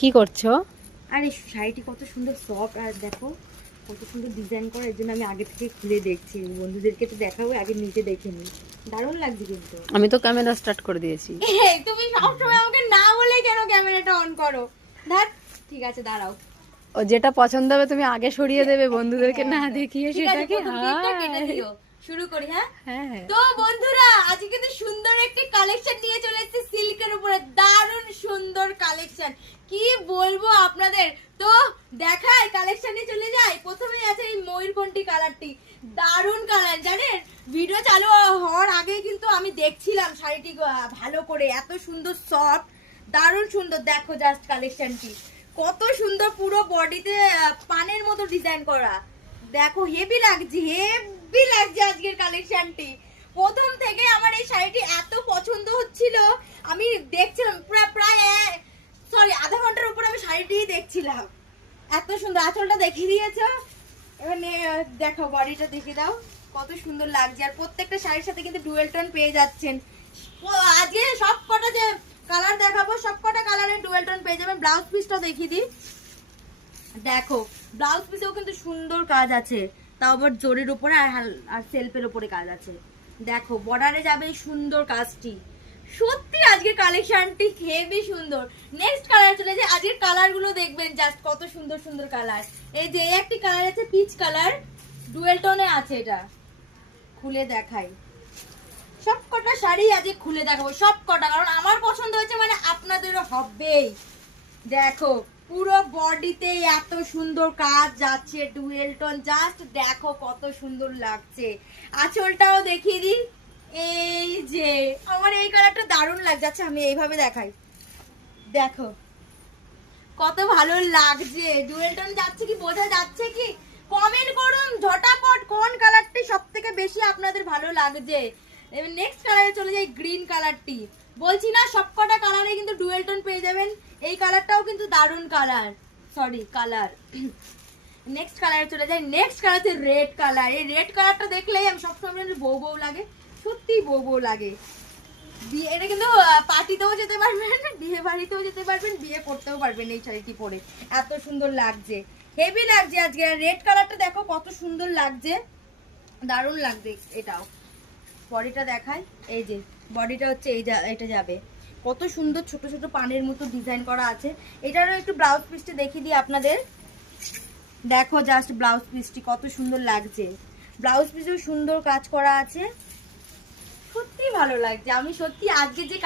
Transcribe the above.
কি করছো? আরে শাড়িটি কত সুন্দর সফট, আর দেখো কত সুন্দর ডিজাইন করা। এর জন্য আমি আগে থেকে খুলে দেখছি, বন্ধুদেরকে তো দেখাবো, আগে নিজে দেখে নিই। দারুণ লাগছে কিন্তু। আমি তো ক্যামেরা স্টার্ট করে দিয়েছি। তুমি সবসময় আমাকে না বলে কেন ক্যামেরাটা অন করো? ধ্যাৎ, ঠিক আছে দাঁড়াও। ও যেটা পছন্দ হবে তুমি আগে সরিয়ে দেবে, বন্ধুদেরকে না হ্যাঁ, দেখিয়ে ঠিক আছে, সেটাকে। প্রথম দিকটা কেটে দিও। শুরু করি, হ্যাঁ? হ্যাঁ, তো বন্ধুরা, আজকে কিন্তু সুন্দর একটি কালেকশন নিয়ে চলে এসেছি সিল্কের উপরে। দারুণ সুন্দর কালেকশন, কি বলবো আপনাদের। তো দেখাই, কালেকশনে চলে যাই। প্রথমেই আছে এই ময়ূরকণ্ঠী কালারটি। দারুণ কালার, জানেন ভিডিও চালু হওয়ার আগে কিন্তু আমি দেখছিলাম শাড়িটি ভালো করে। এত সুন্দর সফট, দারুণ সুন্দর। দেখো জাস্ট কালেকশনটি কত সুন্দর, পুরো বডিতে পানের মতো ডিজাইন করা। দেখো হেভি লাগছে, হেভি লাগছে আজকের কালেকশনটি। প্রথম থেকে আমার এই শাড়িটি এত পছন্দ হচ্ছিল, আমি দেখছিলাম প্রায় আধা ঘন্টার উপর আমি শাড়িটি দেখছিলাম। এত সুন্দর, আঁচলটা দেখিয়ে দিয়েছো। এবার দেখো বডিটা দেখে দাও, কত সুন্দর লাগছে। আর প্রত্যেকটা শাড়ির সাথে কিন্তু ডুয়েল টোন পেয়ে যাচ্ছেন। আজকে সব কটা যে কালার দেখাবো, সব কটা কালারের ডুয়েল টোন পেয়ে যাবেন। ব্লাউজ পিসটা দেখিয়ে দিই। দেখো ব্লাউজ পিসেও কিন্তু সুন্দর কাজ আছে, তাও আবার জরির উপরে আর সেলফের উপরে কাজ আছে। দেখো বর্ডারে যাবে সুন্দর কাজটি। সত্যি আজকের কালেকশনটি হেভি সুন্দর। নেক্সট কালার চলে যায়। আজকের কালার গুলো দেখবেন জাস্ট কত সুন্দর সুন্দর কালার। এই যে একটি কালার আছে পিচ কালার, ডুয়েল টোনে আছে। এটা খুলে দেখাই, সব কটা শাড়ি আজকে খুলে দেখাবো, সব কটা, কারণ আমার পছন্দ হয়েছে মানে আপনাদেরও হবেই। দেখো পুরো বডিতে এত সুন্দর কাজ যাচ্ছে, ডুয়েল টোন। জাস্ট দেখো কত সুন্দর লাগছে। আঁচলটাও দেখিয়ে দিই। এই যে আমার এই কালারটা দারুণ লাগছে। আচ্ছা আমি এইভাবে দেখাই, দেখো কত ভালো লাগছে। ডুয়েল টোন যাচ্ছে কি, বোঝা যাচ্ছে কি? কমেন্ট করুন ঝটাপট কোন কালারটি সবথেকে বেশি আপনাদের ভালো লাগছে। এবার নেক্সট কালারে চলে যাই, গ্রিন কালারটি। বলছি না সবকটা কালারে কিন্তু ডুয়েল টোন পেয়ে যাবেন। এই কালারটাও কিন্তু দারুণ কালার, কালার। নেক্সট কালারে চলে যাই। নেক্সট কালার হচ্ছে রেড কালার। এই রেড কালারটা দেখলেই আমি সবসময় বউ বউ লাগে, সত্যি বউ বউ লাগে। বিয়ে, এটা কিন্তু পার্টিতেও যেতে পারবেন, বিয়ে বাড়িতেও যেতে পারবেন, বিয়ে করতেও পারবেন এই শাড়িটি পরে। এত সুন্দর লাগছে, হেভি লাগছে আজকে। রেড কালারটা দেখো কত সুন্দর লাগছে, দারুণ লাগছে। এটাও বডিটা দেখাই। এই যে বডিটা হচ্ছে এটা যাবে, কত সুন্দর ছোট ছোট পানের মতো ডিজাইন করা আছে। এটারও একটু ব্লাউজ পিসটি দেখিয়ে দিই আপনাদের। দেখো জাস্ট ব্লাউজ পিসটি কত সুন্দর লাগছে। ব্লাউজ পিসেও সুন্দর কাজ করা আছে, সত্যি ভালো লাগছে। আমি সত্যি আজকে যে